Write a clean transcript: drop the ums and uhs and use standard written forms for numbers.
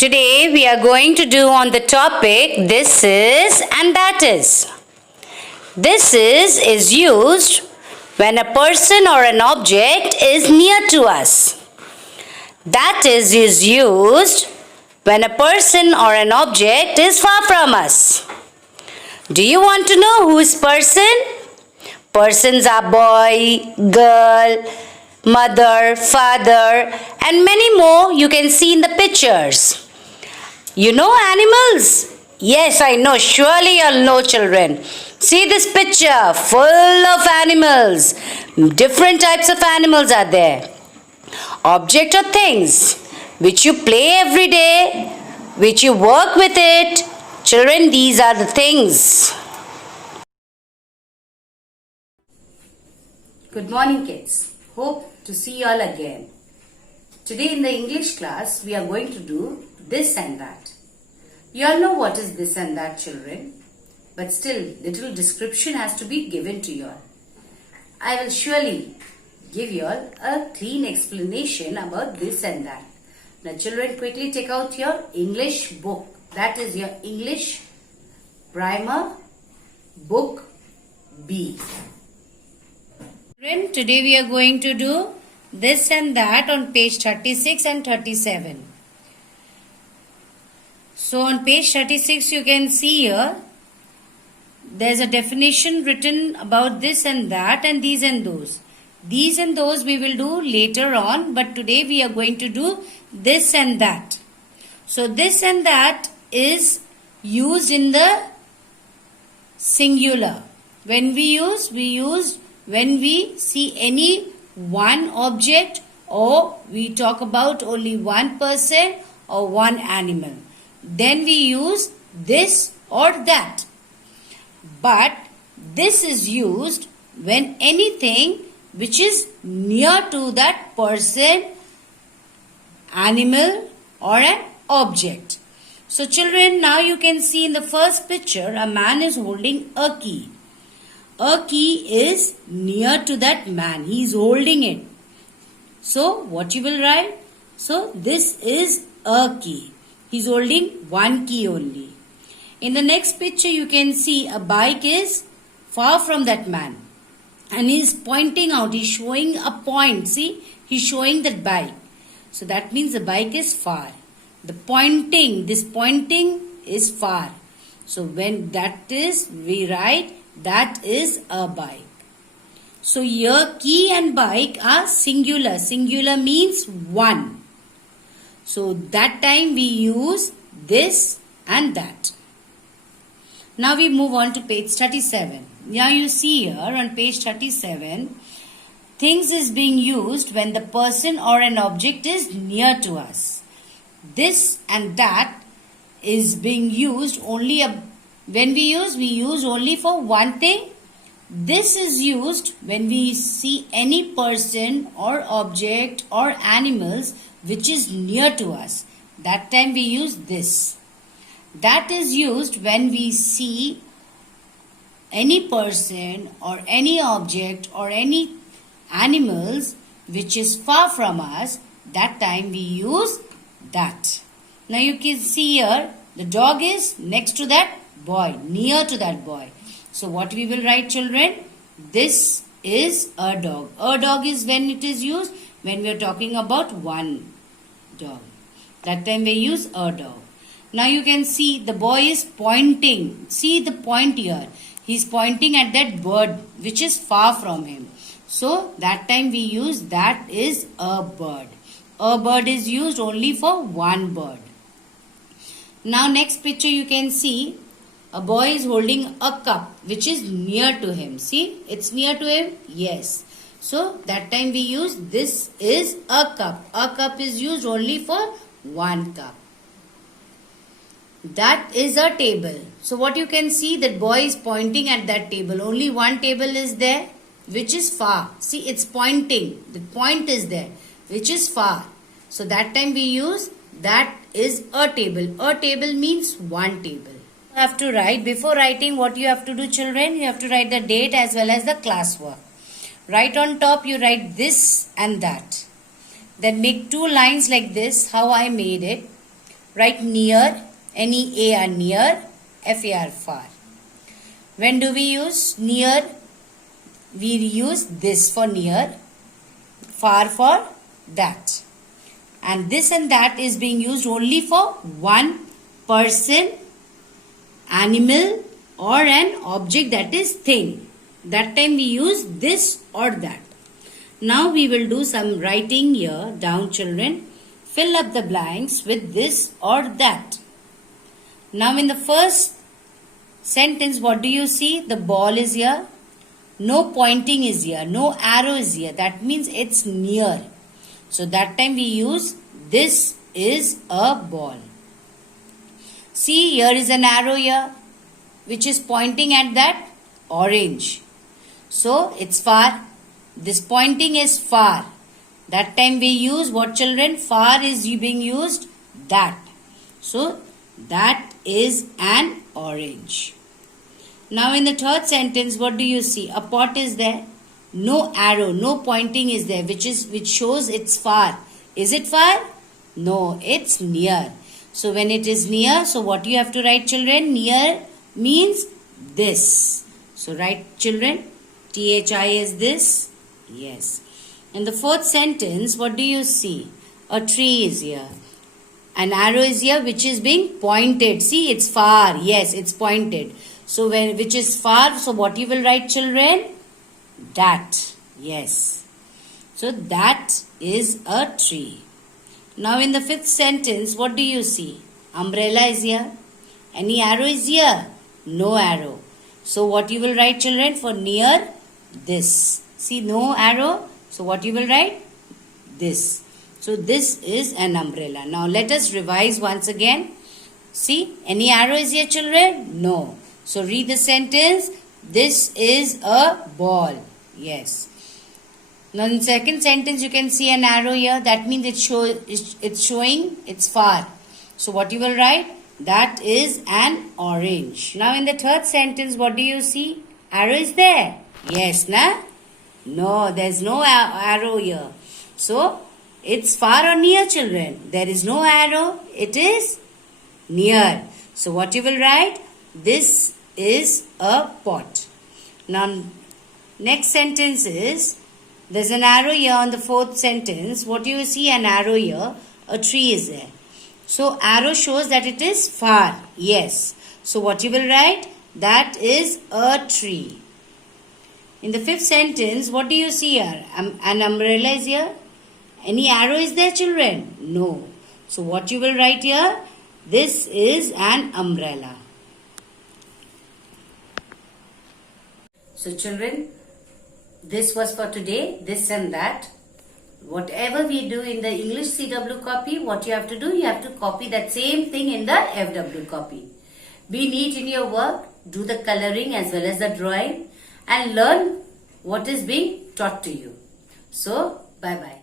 Today we are going to do on the topic this is and that is. This is used when a person or an object is near to us. That is used when a person or an object is far from us. Do you want to know who is person? Persons are boy, girl, mother, father, and many more you can see in the pictures. You know animals? Yes, I know. Surely you'll know, children. See this picture, full of animals. Different types of animals are there. Object or things which you play every day, which you work with it. Children, these are the things. Good morning, kids. Hope to see you all again. Today in the English class, we are going to do this and that. You all know what is this and that, children. But still, little description has to be given to you all. I will surely give you all a clean explanation about this and that. Now, children, quickly take out your English book. That is your English Primer Book B. Children, today we are going to do this and that on page 36 and 37. So on page 36 you can see here there's a definition written about this and that and these and those. These and those we will do later on, but today we are going to do this and that. So this and that is used in the singular. When we use when we see any one object or we talk about only one person or one animal. Then we use this or that. But this is used when anything which is near to that person, animal or an object. So children, now you can see in the first picture a man is holding a key. A key is near to that man. He is holding it. So what you will write? So this is a key. He is holding one key only. In the next picture you can see a bike is far from that man. And he is pointing out. He is showing a point. See? He is showing that bike. So that means the bike is far. This pointing is far. So when that is, we write that is a bike. So here key and bike are singular. Singular means one. So that time we use this and that. Now we move on to page 37. Now you see here on page 37, things is being used when the person or an object is near to us. This and that is being used only when we use only for one thing. This is used when we see any person or object or animals which is near to us. That time we use this. That is used when we see any person or any object or any animals which is far from us. That time we use that. Now you can see here the dog is next to that boy, near to that boy. So what we will write, children? This is a dog. A dog is when it is used when we are talking about one dog. That time we use a dog. Now you can see the boy is pointing. See the point here. He is pointing at that bird which is far from him. So that time we use that is a bird. A bird is used only for one bird. Now next picture you can see a boy is holding a cup which is near to him. See, it's near to him? Yes. So that time we use this is a cup. A cup is used only for one cup. That is a table. So what you can see, that boy is pointing at that table. Only one table is there which is far. See, it's pointing. The point is there which is far. So that time we use that is a table. A table means one table. You have to write. Before writing, what you have to do, children? You have to write the date as well as the classwork. Right on top you write this and that. Then make two lines like this, how I made it. Write near, N-E-A-R, near, F-A-R, far. When do we use near? We use this for near, far for that. And this and that is being used only for one person, animal, or an object, that is thing. That time we use this or that. Now we will do some writing here. Down, children. Fill up the blanks with this or that. Now in the first sentence, what do you see? The ball is here. No pointing is here. No arrow is here. That means it's near. So that time we use this is a ball. See, here is an arrow here which is pointing at that orange. So it's far. This pointing is far. That time we use what, children? Far is being used, that. So that is an orange. Now in the third sentence, what do you see? A pot is there. No arrow, no pointing is there, which shows it's far. Is it far? No, it's near. So when it is near, so what you have to write, children? Near means this. So write, children, THI is this. Yes. In the fourth sentence, what do you see? A tree is here. An arrow is here which is being pointed. See, it's far. Yes, it's pointed. So which is far, so what you will write, children? That. Yes. So that is a tree. Now in the fifth sentence, what do you see? Umbrella is here. Any arrow is here? No arrow. So what you will write, children, for near? This. See, no arrow. So what you will write? This. So this is an umbrella. Now let us revise once again. See, any arrow is here, children? No. So read the sentence. This is a ball. Yes. Now in second sentence you can see an arrow here. That means it's showing it's far. So what you will write? That is an orange. Now in the third sentence, what do you see? Arrow is there? Yes, na? No, there's no arrow here. So it's far or near, children? There is no arrow. It is near. So what you will write? This is a pot. Now next sentence is, there's an arrow here on the fourth sentence. What do you see? An arrow here. A tree is there. So arrow shows that it is far. Yes. So what you will write? That is a tree. In the fifth sentence, what do you see here? An umbrella is here. Any arrow is there, children? No. So what you will write here? This is an umbrella. So children, this was for today, this and that. Whatever we do in the English CW copy, what you have to do, you have to copy that same thing in the FW copy. Be neat in your work, do the coloring as well as the drawing, and learn what is being taught to you. So, bye-bye.